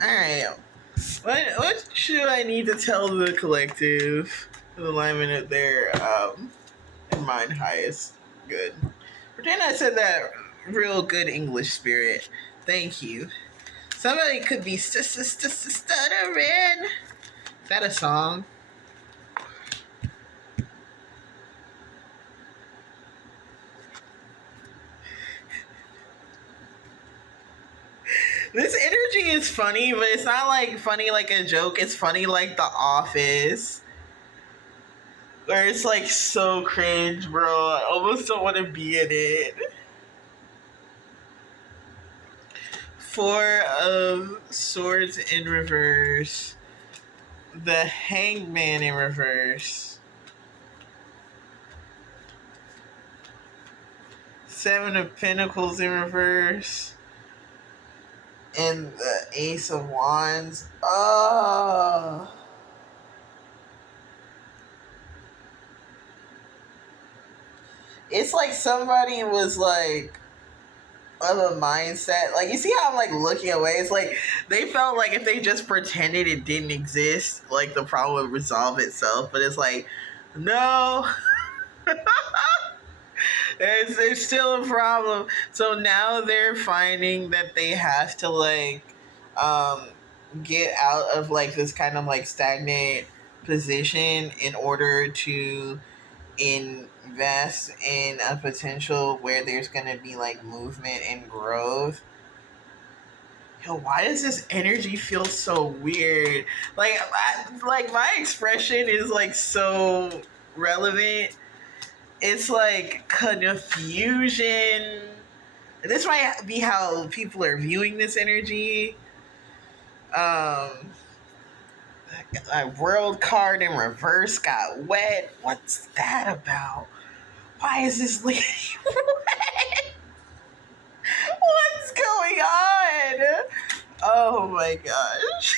All right. What should I need to tell the collective? The alignment of their mind highest good. Pretend I said that real good English spirit. Thank you. Somebody could be stuttering. Is that a song? This energy is funny, but it's not like funny like a joke. It's funny like The Office. Where it's like so cringe, bro. I almost don't want to be in it. Four of Swords in reverse. The Hangman in reverse. Seven of Pentacles in reverse. And the Ace of Wands. Oh. It's like somebody was like of a mindset. Like, you see how I'm like looking away? It's like they felt like if they just pretended it didn't exist, like the problem would resolve itself. But it's like, no. there's still a problem. So now they're finding that they have to like um get out of like this kind of like stagnant position in order to invest in a potential where there's going to be like movement and growth. Yo, why does this energy feel so weird? Like my expression is like so relevant. It's like confusion. This might be how people are viewing this energy. Um, a world card in reverse got wet. What's that about? Why is this lady wet? What's going on? Oh my gosh.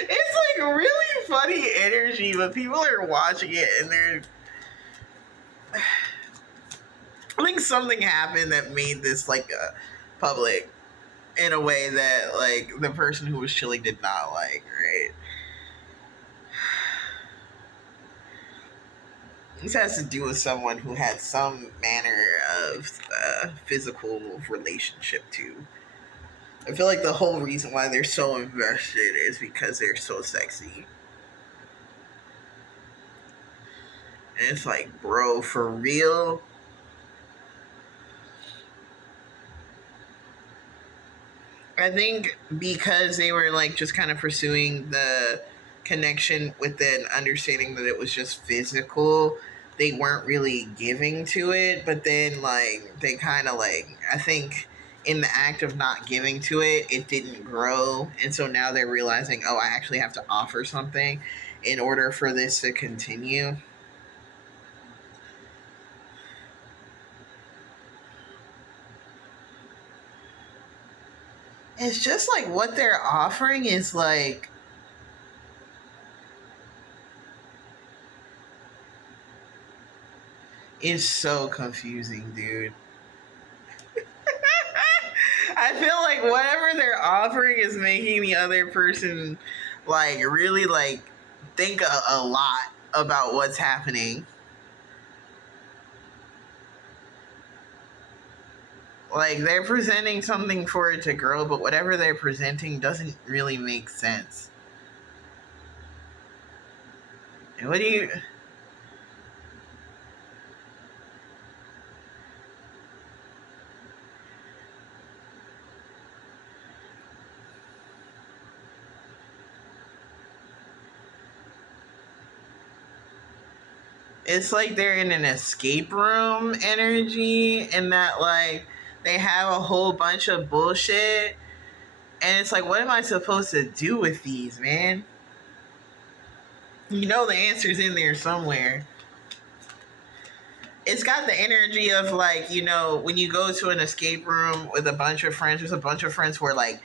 It's like really funny energy, but people are watching it and they're. I think something happened that made this like public in a way that like the person who was chilling did not like, right? This has to do with someone who had some manner of physical relationship to. I feel like the whole reason why they're so invested is because they're so sexy. And it's like, bro, for real? I think because they were like just kind of pursuing the connection with the understanding that it was just physical, they weren't really giving to it. But then, like, they kind of like, I think in the act of not giving to it, it didn't grow. And so now they're realizing, oh, I actually have to offer something in order for this to continue. It's just like what they're offering is like is so confusing, dude. I feel like whatever they're offering is making the other person like really like think a lot about what's happening. Like they're presenting something for it to grow, but whatever they're presenting doesn't really make sense. And what do you? It's like they're in an escape room energy, and that like they have a whole bunch of bullshit, and it's like, what am I supposed to do with these, man? You know the answer's in there somewhere. It's got the energy of like, you know, when you go to an escape room with a bunch of friends, there's a bunch of friends who are like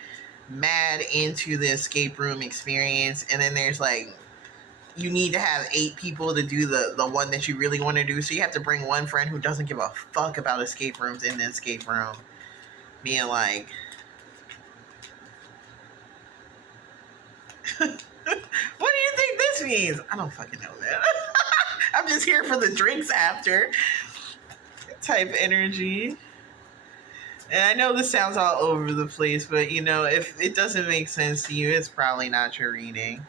mad into the escape room experience, and then there's like you need to have 8 people to do the one that you really want to do. So you have to bring one friend who doesn't give a fuck about escape rooms in the escape room, being like, "What do you think this means?" I don't fucking know, man. I'm just here for the drinks after type energy. And I know this sounds all over the place, but you know, if it doesn't make sense to you, it's probably not your reading.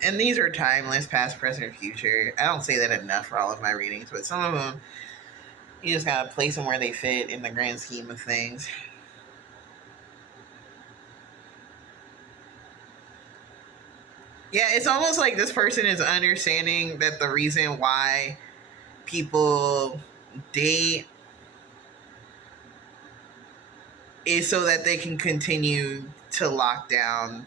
And these are timeless, past, present, future. I don't say that enough for all of my readings, but some of them, you just gotta place them where they fit in the grand scheme of things. Yeah, it's almost like this person is understanding that the reason why people date is so that they can continue to lock down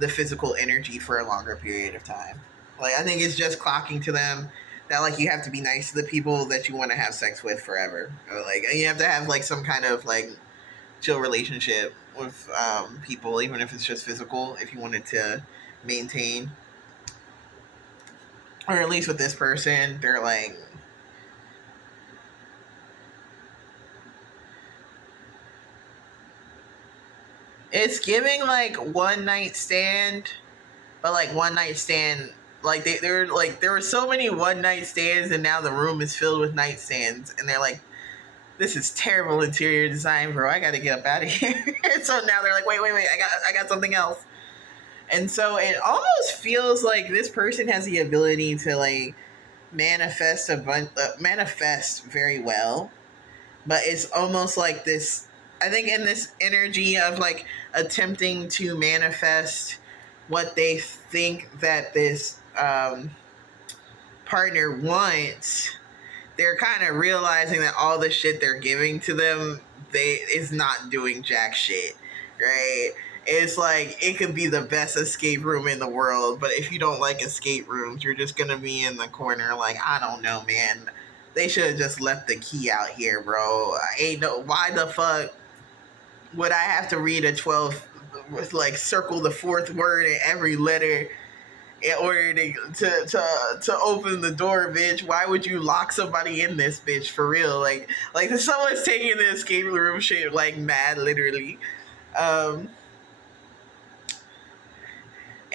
the physical energy for a longer period of time. Like, I think it's just clocking to them that like you have to be nice to the people that you want to have sex with forever, or like you have to have like some kind of like chill relationship with people, even if it's just physical, if you wanted to maintain. Or at least with this person, they're like, it's giving like one night stand, but like one night stand, like they're like there were so many one night stands, and now the room is filled with nightstands, and they're like, this is terrible interior design, bro. I got to get up out of here. And so now they're like, wait, I got something else. And so it almost feels like this person has the ability to like manifest very well, but it's almost like this. I think in this energy of like attempting to manifest what they think that this partner wants, they're kind of realizing that all the shit they're giving to them, they is not doing jack shit, right? It's like it could be the best escape room in the world, but if you don't like escape rooms, you're just gonna be in the corner like, I don't know, man. They should have just left the key out here, bro. Ain't no, why the fuck would I have to read a 12 with like circle the fourth word in every letter in order to open the door, bitch? Why would you lock somebody in this bitch for real? Like someone's taking the escape room shit like mad literally.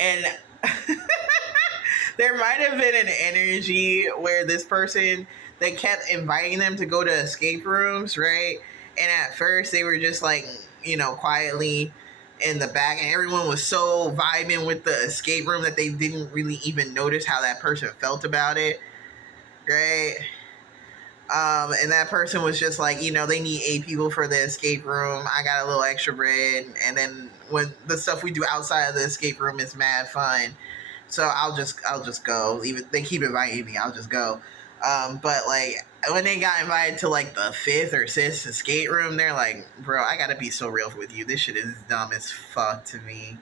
And there might have been an energy where this person, they kept inviting them to go to escape rooms, right? And at first they were just like, you know, quietly in the back, and everyone was so vibing with the escape room that they didn't really even notice how that person felt about it, right? And that person was just like, you know, they need 8 people for the escape room. I got a little extra bread, and then when the stuff we do outside of the escape room is mad fun, so I'll just go. Even they keep inviting me, I'll just go. But like when they got invited to like the 5th or 6th escape room, they're like, bro, I gotta be so real with you. This shit is dumb as fuck to me.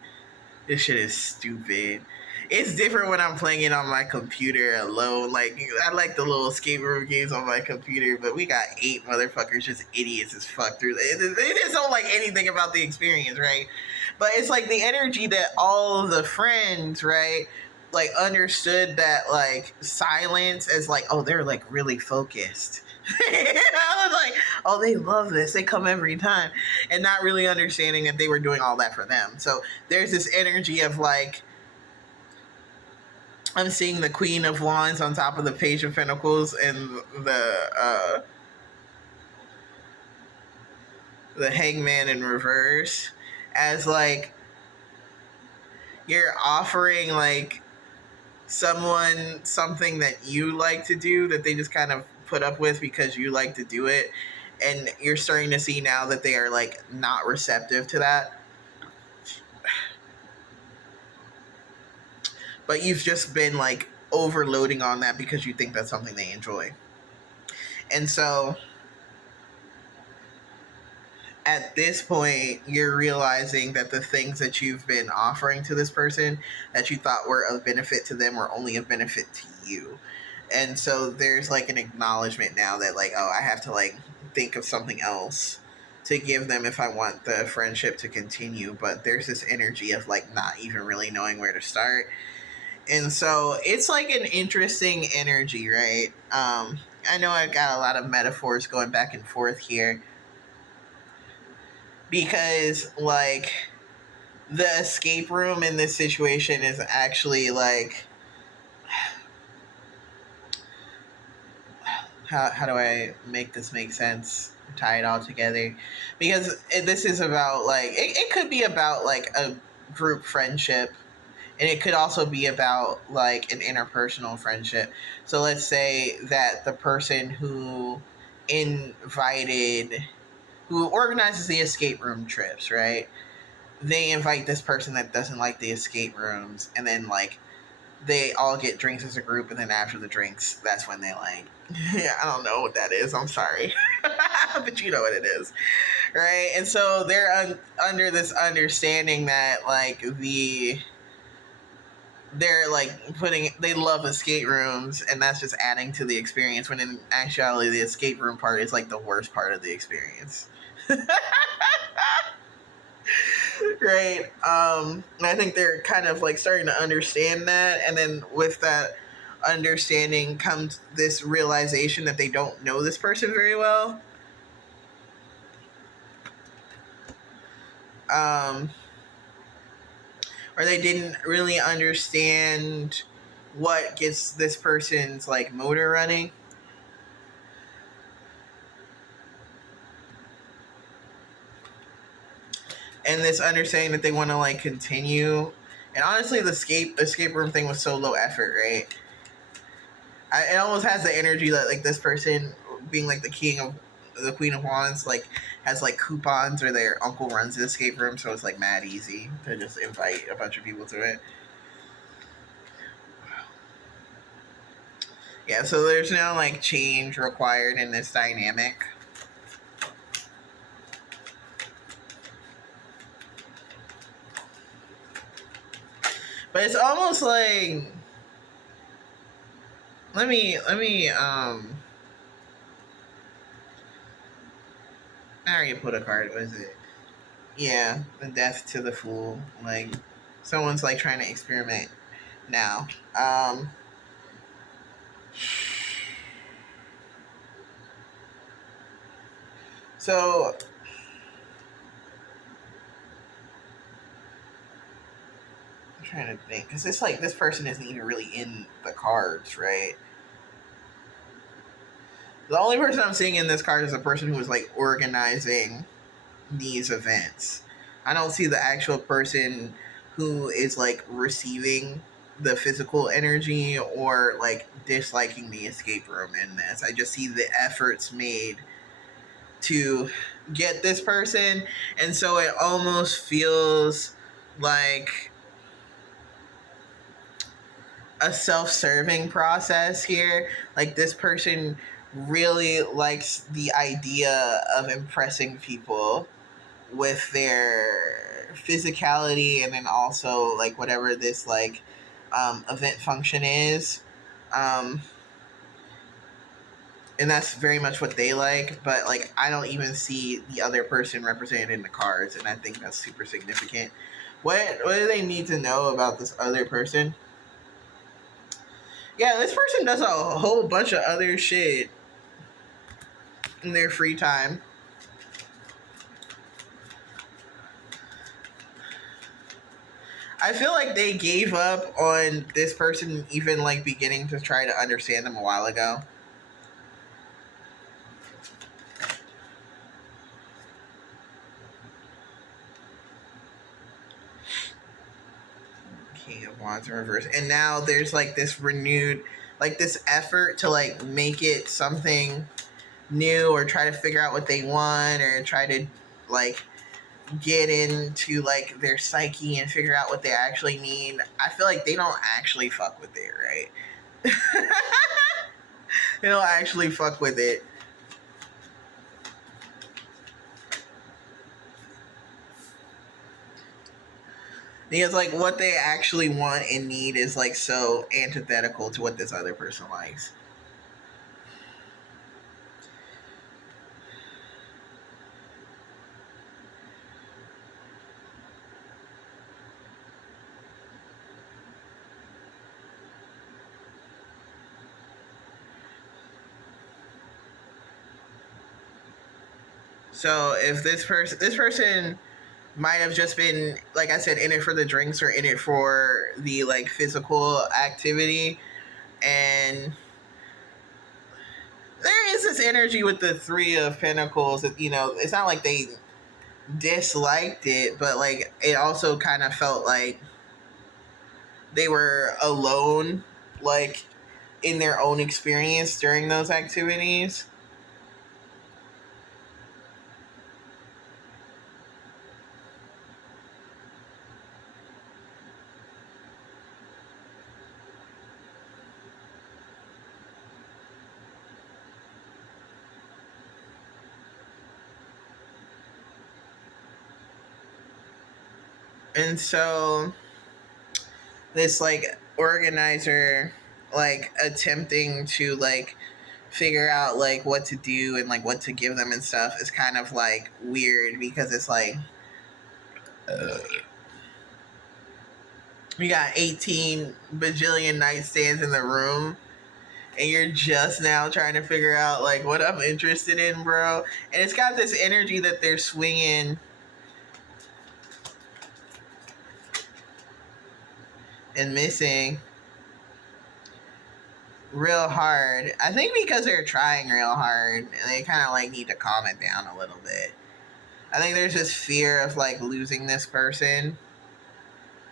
This shit is stupid. It's different when I'm playing it on my computer alone. Like, I like the little escape room games on my computer, but we got 8 motherfuckers just idiots as fuck through. They just don't like anything about the experience, right? But it's like the energy that all of the friends, right, like understood that like silence as like, oh, they're like really focused. I was like, oh, they love this. They come every time, and not really understanding that they were doing all that for them. So there's this energy of like, I'm seeing the Queen of Wands on top of the Page of Pentacles, and the Hangman in reverse, as like you're offering like someone something that you like to do that they just kind of put up with because you like to do it, and you're starting to see now that they are like not receptive to that, but you've just been like overloading on that because you think that's something they enjoy. And so at this point, you're realizing that the things that you've been offering to this person that you thought were of benefit to them were only of benefit to you. And so there's like an acknowledgement now that like, oh, I have to like think of something else to give them if I want the friendship to continue. But there's this energy of like not even really knowing where to start. And so it's like an interesting energy, right? I know I got a lot of metaphors going back and forth here because like the escape room in this situation is actually like how do I make this make sense, tie it all together, because this is about like it could be about like a group friendship, and it could also be about like an interpersonal friendship. So let's say that the person invited who organizes the escape room trips, right, they invite this person that doesn't like the escape rooms, and then like they all get drinks as a group, and then after the drinks, that's when they like, yeah, I don't know what that is. I'm sorry, but you know what it is, right? And so they're under this understanding that like they're like they love escape rooms, and that's just adding to the experience. When in actuality, the escape room part is like the worst part of the experience. Right. I think they're kind of like starting to understand that, and then with that understanding comes this realization that they don't know this person very well. um or they didn't really understand what gets this person's like motor running. And this understanding that they want to like continue. And honestly, the escape room thing was so low effort, right? It almost has the energy that like this person being like the queen of wands like has like coupons or their uncle runs the escape room, so it's like mad easy to just invite a bunch of people to it. Yeah, so there's no like change required in this dynamic. But it's almost like let me I already put a card, what is it? Yeah, the death to the fool. Like someone's like trying to experiment now. So I'm trying to think because it's like this person isn't even really in the cards, right? The only person I'm seeing in this card is a person who is like organizing these events. I don't see the actual person who is like receiving the physical energy or like disliking the escape room in this. I just see the efforts made to get this person, and so it almost feels like a self-serving process here. Like this person really likes the idea of impressing people with their physicality, and then also like whatever this like event function is. um and that's very much what they like, but like I don't even see the other person represented in the cards, and I think that's super significant. What do they need to know about this other person? Yeah, this person does a whole bunch of other shit in their free time. I feel like they gave up on this person even like beginning to try to understand them a while ago. King of Wands in reverse. And now there's like this renewed, like this effort to like make it something new or try to figure out what they want or try to like get into like their psyche and figure out what they actually need. I feel like they don't actually fuck with it, right? They don't actually fuck with it. Because like what they actually want and need is like so antithetical to what this other person likes. So if this person might have just been, like I said, in it for the drinks or in it for the like physical activity, and there is this energy with the Three of Pentacles that, it's not like they disliked it, but like it also kind of felt like they were alone, like in their own experience during those activities. And so this like organizer, like attempting to like figure out like what to do and like what to give them and stuff is kind of like weird, because it's like you got 18 bajillion nightstands in the room, and you're just now trying to figure out like what I'm interested in, bro. And it's got this energy that they're swinging and missing real hard. I think because they're trying real hard, and they kind of like need to calm it down a little bit. I think there's this fear of like losing this person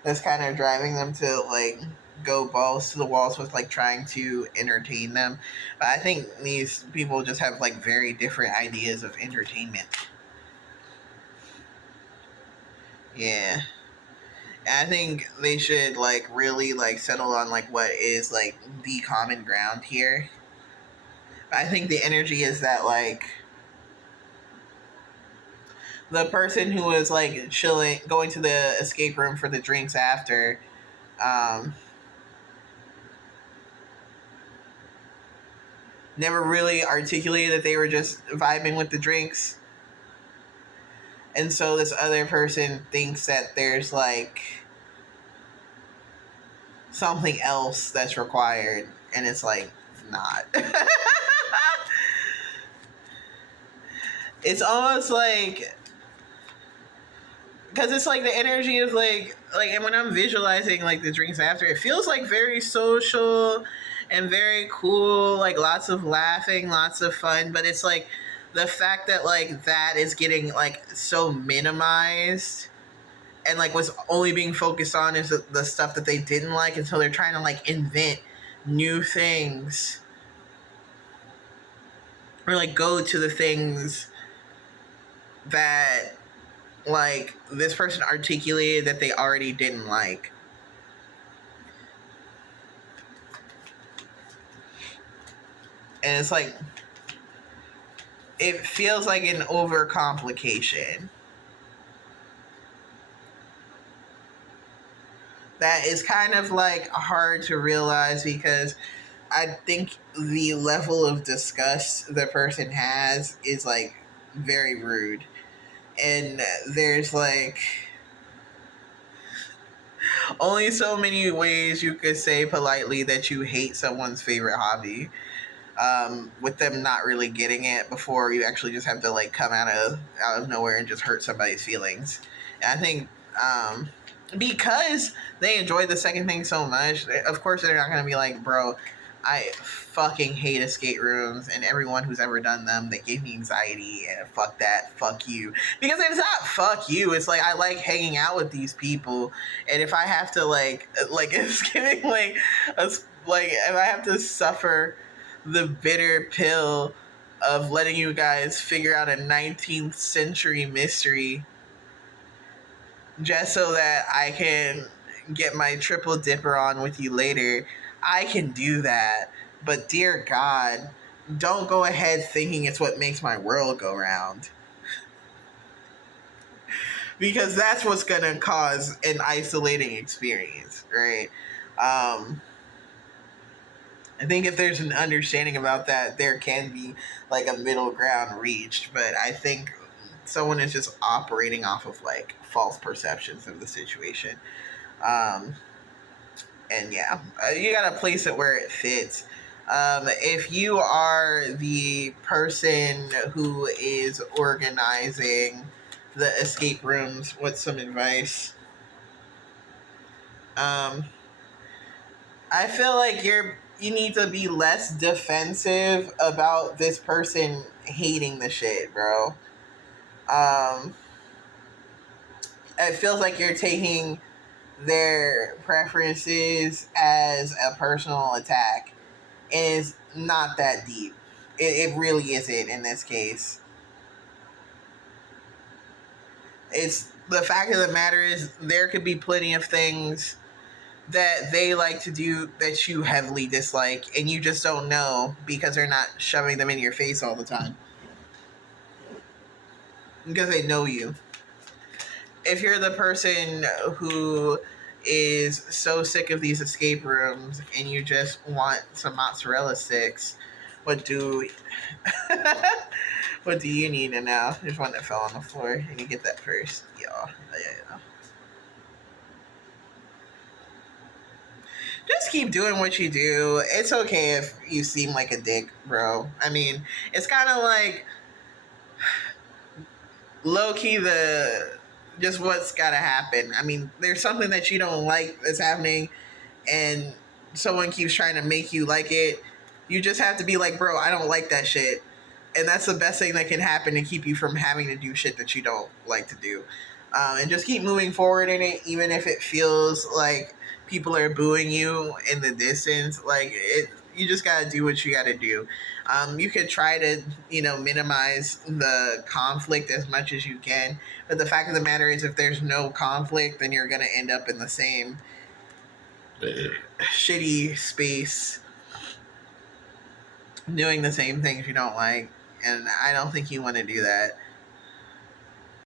that's kind of driving them to like go balls to the walls with like trying to entertain them. But I think these people just have like very different ideas of entertainment. Yeah. And I think they should like really like settle on like what is like the common ground here. But I think the energy is that like the person who was like chilling, going to the escape room for the drinks after, um, never really articulated that they were just vibing with the drinks. And so this other person thinks that there's like something else that's required, and it's like not. It's almost like, because it's like the energy of like, and when I'm visualizing like the drinks after, it feels like very social and very cool, like lots of laughing, lots of fun, but it's like the fact that like that is getting like so minimized, and like what's only being focused on is the stuff that they didn't like, and so they're trying to like invent new things or like go to the things that like this person articulated that they already didn't like. And it's like it feels like an overcomplication that is kind of like hard to realize, because I think the level of disgust the person has is like very rude. And there's like only so many ways you could say politely that you hate someone's favorite hobby, with them not really getting it before you actually just have to like come out of nowhere and just hurt somebody's feelings. And I think because they enjoy the second thing so much, of course they're not going to be like, bro, I fucking hate escape rooms, and everyone who's ever done them, they gave me anxiety, and fuck that, fuck you. Because it's not fuck you, it's like I like hanging out with these people, and if I have to like it's giving like if I have to suffer the bitter pill of letting you guys figure out a 19th century mystery just so that I can get my triple dipper on with you later, I can do that. But dear God, don't go ahead thinking it's what makes my world go round. Because that's what's going to cause an isolating experience, right? I think if there's an understanding about that, there can be like a middle ground reached. But I think someone is just operating off of like false perceptions of the situation. Um, and yeah, you gotta place it where it fits. If you are the person who is organizing the escape rooms, what's some advice? Um, I feel like you need to be less defensive about this person hating the shit, bro. It feels like you're taking their preferences as a personal attack. And it's not that deep. It really isn't in this case. It's the fact of the matter is there could be plenty of things that they like to do that you heavily dislike, and you just don't know because they're not shoving them in your face all the time because they know you. If you're the person who is so sick of these escape rooms and you just want some mozzarella sticks, what do what do you need to know? There's one that fell on the floor, and you get that first, y'all. Yeah. Just keep doing what you do. It's okay if you seem like a dick, bro. I mean, it's kind of like low key the just what's gotta happen. I mean, there's something that you don't like that's happening, and someone keeps trying to make you like it. You just have to be like, bro, I don't like that shit. And that's the best thing that can happen to keep you from having to do shit that you don't like to do. And just keep moving forward in it, even if it feels like people are booing you in the distance. Like it, you just gotta do what you gotta do. You could try to, minimize the conflict as much as you can, but the fact of the matter is, if there's no conflict, then you're gonna end up in the same shitty space, doing the same things you don't like, and I don't think you want to do that.